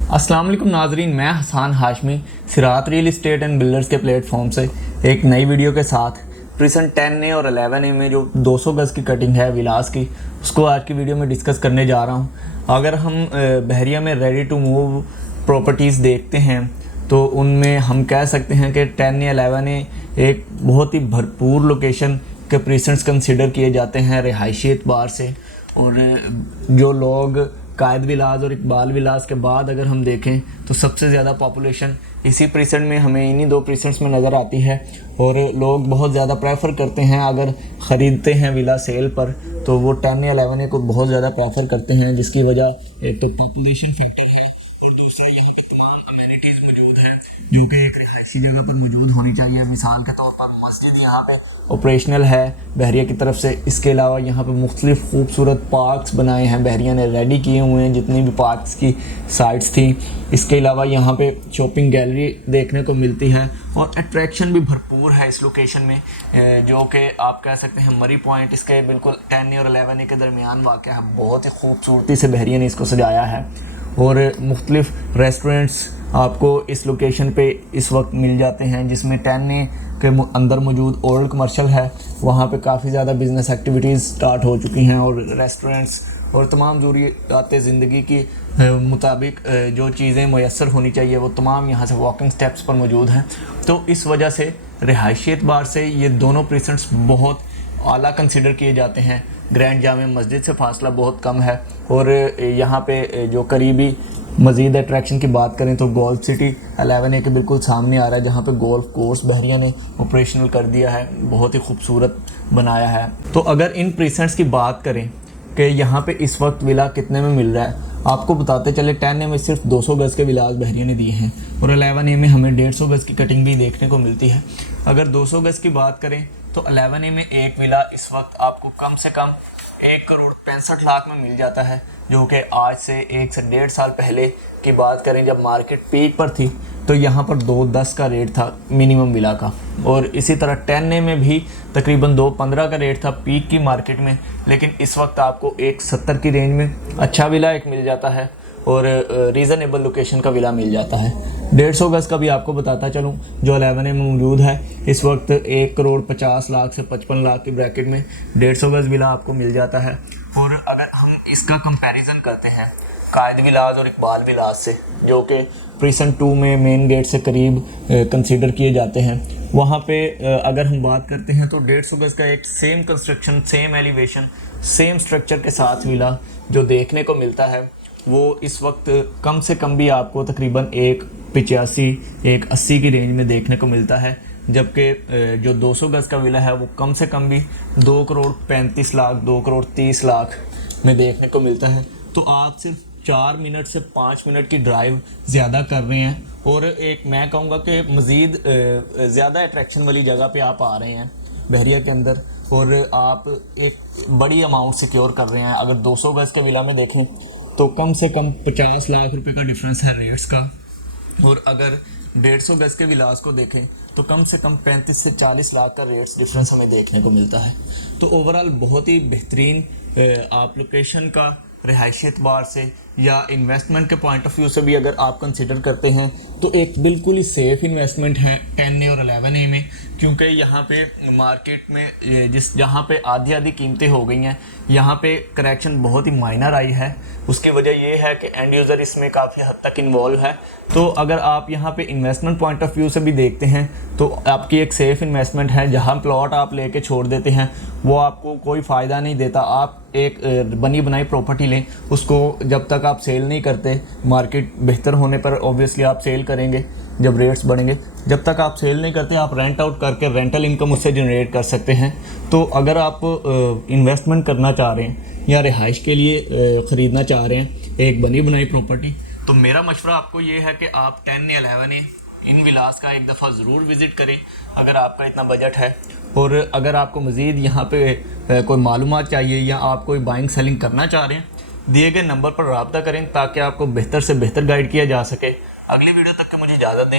अस्सलाम वालेकुम नाजरीन, मैं हसान हाशमी सिरात रियल इस्टेट एंड बिल्डर्स के प्लेटफॉर्म से एक नई वीडियो के साथ प्रिसन 10A और 11A में जो 200 गज़ की कटिंग है विलास की, उसको आज की वीडियो में डिस्कस करने जा रहा हूँ। अगर हम बहरिया में रेडी टू मूव प्रॉपर्टीज़ देखते हैं तो उनमें हम कह सकते हैं कि 10A 11A एक बहुत ही भरपूर लोकेशन के प्रिसेंट्स कंसिडर किए जाते हैं रिहायशी एतबार से। और जो लोग कायद विलास और इकबाल विलास के बाद अगर हम देखें तो सबसे ज़्यादा पॉपुलेशन इसी प्रीसेंट में हमें इन्हीं दो प्रीसेंट्स में नज़र आती है। और लोग बहुत ज़्यादा प्रेफर करते हैं, अगर ख़रीदते हैं विला सेल पर तो वो 10 या 11 को बहुत ज़्यादा प्रेफर करते हैं, जिसकी वजह एक तो पॉपुलेशन फैक्टर है और दूसरा यहाँ पर तमाम अमेनिटीज़ मौजूद है जो कि एक रिहायशी जगह पर मौजूद होनी चाहिए। मिसाल के तौर पर मस्जिद यहाँ पे ऑपरेशनल है बहरिया की तरफ से। इसके अलावा यहाँ पे मुख्तलिफ खूबसूरत पार्क्स बनाए हैं, बहरिया ने रेडी किए हुए हैं जितनी भी पार्क्स की साइट्स थी। इसके अलावा यहाँ पे शॉपिंग गैलरी देखने को मिलती है और अट्रैक्शन भी भरपूर है इस लोकेशन में, जो कि आप कह सकते हैं मरी पॉइंट इसके बिल्कुल 10A और 11A के दरमियान वाक़या है। बहुत ही खूबसूरती से बहरिया ने इसको सजाया है और मुख्तलिफ रेस्टोरेंट्स आपको इस लोकेशन पे इस वक्त मिल जाते हैं, जिसमें 10A के अंदर मौजूद ओल्ड कमर्शियल है, वहाँ पे काफ़ी ज़्यादा बिज़नेस एक्टिविटीज़ स्टार्ट हो चुकी हैं और रेस्टोरेंट्स और तमाम ज़रूरियात ज़िंदगी की मुताबिक जो चीज़ें मैसर होनी चाहिए वो तमाम यहाँ से वॉकिंग स्टेप्स पर मौजूद हैं। तो इस वजह से रिहायशी एतबार से ये दोनों प्रीसेंट्स बहुत आला कंसिडर किए जाते हैं। ग्रैंड जामे मस्जिद से फासला बहुत कम है और यहाँ पे जो करीबी मज़ीद अट्रैक्शन की बात करें तो गोल्फ सिटी 11A के बिल्कुल सामने आ रहा है, जहाँ पे गोल्फ कोर्स बहरिया ने ऑपरेशनल कर दिया है, बहुत ही खूबसूरत बनाया है। तो अगर इन प्रीसेंट्स की बात करें कि यहाँ पे इस वक्त विला कितने में मिल रहा है, आपको बताते चले 10A में सिर्फ 200 गज़ के विलास बहरिया ने दिए हैं और 11A में हमें 150 गज़ की कटिंग भी देखने को मिलती है। अगर 200 गज़ की बात करें तो 11A में एक विला इस वक्त आपको कम से कम 1,65,00,000 में मिल जाता है, जो कि आज से 1 से 1.5 साल पहले की बात करें जब मार्केट पीक पर थी तो यहाँ पर 2,10 का रेट था मिनिमम विला का। और इसी तरह 10A में भी तकरीबन 2,15 का रेट था पीक की मार्केट में, लेकिन इस वक्त आपको 1,70 की रेंज में अच्छा विला एक मिल जाता है और रीज़नेबल लोकेशन का विला मिल जाता है। 150 गज़ का भी आपको बताता चलूँ जो 11A में मौजूद है, इस वक्त 1,50,00,000 से 55 लाख की ब्रैकेट में 150 गज़ विला आपको मिल जाता है। और अगर हम इसका कंपैरिजन करते हैं कायद विलास और इकबाल विलास से, जो कि प्रीसेंट 2 में मेन गेट से करीब कंसीडर किए जाते हैं, वहाँ पे अगर हम बात करते हैं तो 150 गज़ का एक same construction, same elevation, same structure के साथ विला जो देखने को मिलता है वो इस वक्त कम से कम भी आपको तकरीबन 1,85, 1,80 की रेंज में देखने को मिलता है, जबकि जो 200 गज़ का विला है वो कम से कम भी 2,35,00,000, 2,30,00,000 में देखने को मिलता है। तो आप सिर्फ 4 मिनट से 5 मिनट की ड्राइव ज़्यादा कर रहे हैं और एक मैं कहूँगा कि मज़ीद ज़्यादा अट्रैक्शन वाली जगह पे आप आ रहे हैं बहरिया के अंदर और आप एक बड़ी अमाउंट सिक्योर कर रहे हैं। अगर 200 गज़ के विला में देखें तो कम से कम 50 लाख रुपए का डिफरेंस है रेट्स का, और अगर 150 गज़ के विलास को देखें तो कम से कम 35 से 40 लाख का रेट्स डिफरेंस हमें देखने को मिलता है। तो ओवरऑल बहुत ही बेहतरीन आप लोकेशन का रिहायशी एतबार से या इन्वेस्टमेंट के पॉइंट ऑफ व्यू से भी अगर आप कंसिडर करते हैं तो एक बिल्कुल ही सेफ़ इन्वेस्टमेंट है 10A और 11A में, क्योंकि यहाँ पे मार्केट में जहाँ पे आधी कीमतें हो गई हैं, यहाँ पे करेक्शन बहुत ही माइनर आई है। उसकी वजह ये है कि एंड यूज़र इसमें काफ़ी हद तक इन्वॉल्व है। तो अगर आप यहाँ पे इन्वेस्टमेंट पॉइंट ऑफ व्यू से भी देखते हैं तो आपकी एक सेफ़ इन्वेस्टमेंट है। जहाँ प्लॉट आप लेके छोड़ देते हैं वो आपको कोई फ़ायदा नहीं देता। आप एक बनी बनाई प्रॉपर्टी लें, उसको जब तक आप सेल नहीं करते, मार्केट बेहतर होने पर ऑब्वियसली आप सेल करेंगे जब रेट्स बढ़ेंगे, जब तक आप सेल नहीं करते आप रेंट आउट करके रेंटल इनकम उससे जनरेट कर सकते हैं। तो अगर आप इन्वेस्टमेंट करना चाह रहे हैं या रिहाइश के लिए ख़रीदना चाह रहे हैं एक बनी बनाई प्रॉपर्टी, तो मेरा मशवरा आपको ये है कि आप 10 या 11A इन विलास का एक दफ़ा ज़रूर विज़िट करें अगर आपका इतना बजट है। और अगर आपको मज़ीद यहाँ पे कोई मालूमात चाहिए या आप कोई बाइंग सेलिंग करना चाह रहे हैं, दिए गए नंबर पर रब्ता करें ताकि आपको बेहतर से बेहतर गाइड किया जा सके। अगली वीडियो तक के मुझे इजाज़त दें।